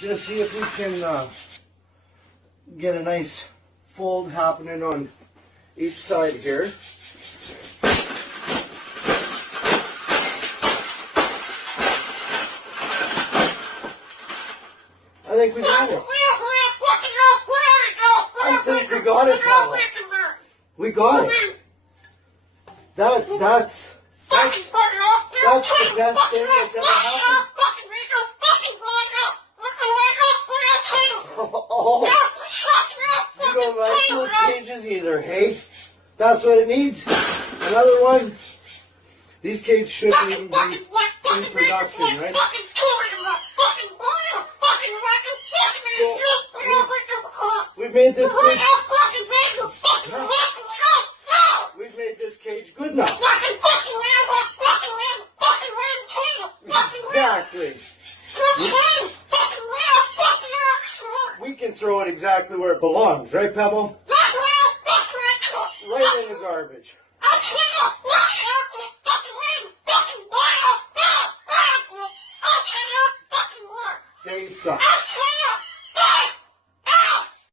Just see if we can get a nice fold happening on each side here. I think we got it. I think we got it, Paula. We got it. That's the best thing that's ever happened. Oh, you don't like those cages either, hey? That's what it needs. Another one. These cages shouldn't even be in production, right? So, we've made this cage. We've made this cage good enough. Exactly. We can throw it exactly where it belongs, right, Pebble? Right in the garbage. They suck.